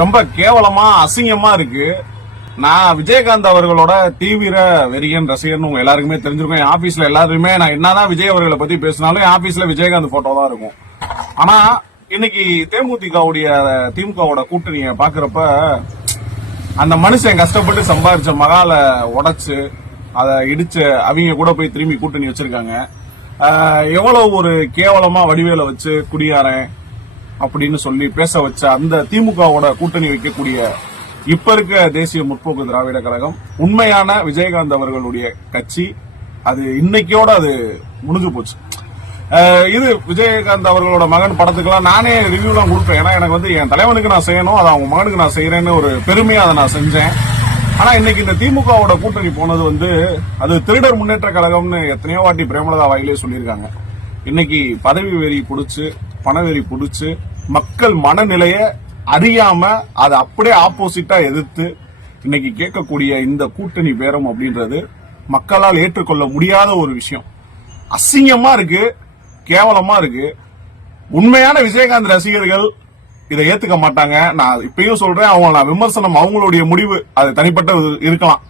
ரொம்ப கேவலமா அசிங்கமா இருக்கு. நான் விஜயகாந்த் அவர்களோட தீவிர வெறியன் ரசிகர்னு உங்க எல்லாருக்குமே தெரிஞ்சிருக்கும். என் ஆபீஸ்ல எல்லாருமே நான் என்னதான் விஜய் அவர்களை பத்தி பேசினாலும் என் ஆபீஸ்ல விஜயகாந்த் போட்டோ தான் இருக்கும். ஆனா இன்னைக்கு திமுகவோட கூட்டணியை பாக்குறப்ப அந்த மனுஷன் கஷ்டப்பட்டு சம்பாதிச்ச மகால உடைச்சு அதை இடிச்சு அவங்க கூட போய் திரும்பி கூட்டணி வச்சிருக்காங்க. எவ்வளவு ஒரு கேவலமா வடிவேல வச்சு குடியாரன் அப்படின்னு சொல்லி பேச வச்ச அந்த திமுகவோட கூட்டணி வைக்கக்கூடிய இப்ப இருக்க தேசிய முற்போக்கு திராவிட கழகம் உண்மையான விஜயகாந்த் அவர்களுடைய கட்சி. அது இன்னைக்கோட அது முடிஞ்சு போச்சு. இது விஜயகாந்த் அவர்களோட மகன் படத்துக்கெல்லாம் நானே ரிவ்யூலாம் கொடுப்பேன். ஏன்னா எனக்கு வந்து என் தலைவனுக்கு நான் செய்யணும், அதை அவங்க மகனுக்கு நான் செய்யறேன்னு ஒரு பெருமையா அதை நான் செஞ்சேன். ஆனா இன்னைக்கு இந்த திமுகவோட கூட்டணி போனது வந்து அது திருடர் முன்னேற்ற கழகம்னு எத்தனையோ வாட்டி பிரேமலதா வாயிலே சொல்லியிருக்காங்க. இன்னைக்கு பதவி வெறி புடிச்சு பணவெறி புடிச்சு மக்கள் மனநிலைய அறியாம அதை அப்படியே ஆப்போசிட்டா எதிர்த்து இன்னைக்கு கேட்கக்கூடிய இந்த கூட்டணி பேரம் அப்படின்றது மக்களால் ஏற்றுக்கொள்ள முடியாத ஒரு விஷயம். அசிங்கமா இருக்கு, கேவலமா இருக்கு. உண்மையான விஜயகாந்த் ரசிகர்கள் இதை ஏத்துக்க மாட்டாங்க. நான் இப்பயும் சொல்றேன், அவங்க நான் விமர்சனம் அவங்களுடைய முடிவு, அது தனிப்பட்ட இருக்கலாம்.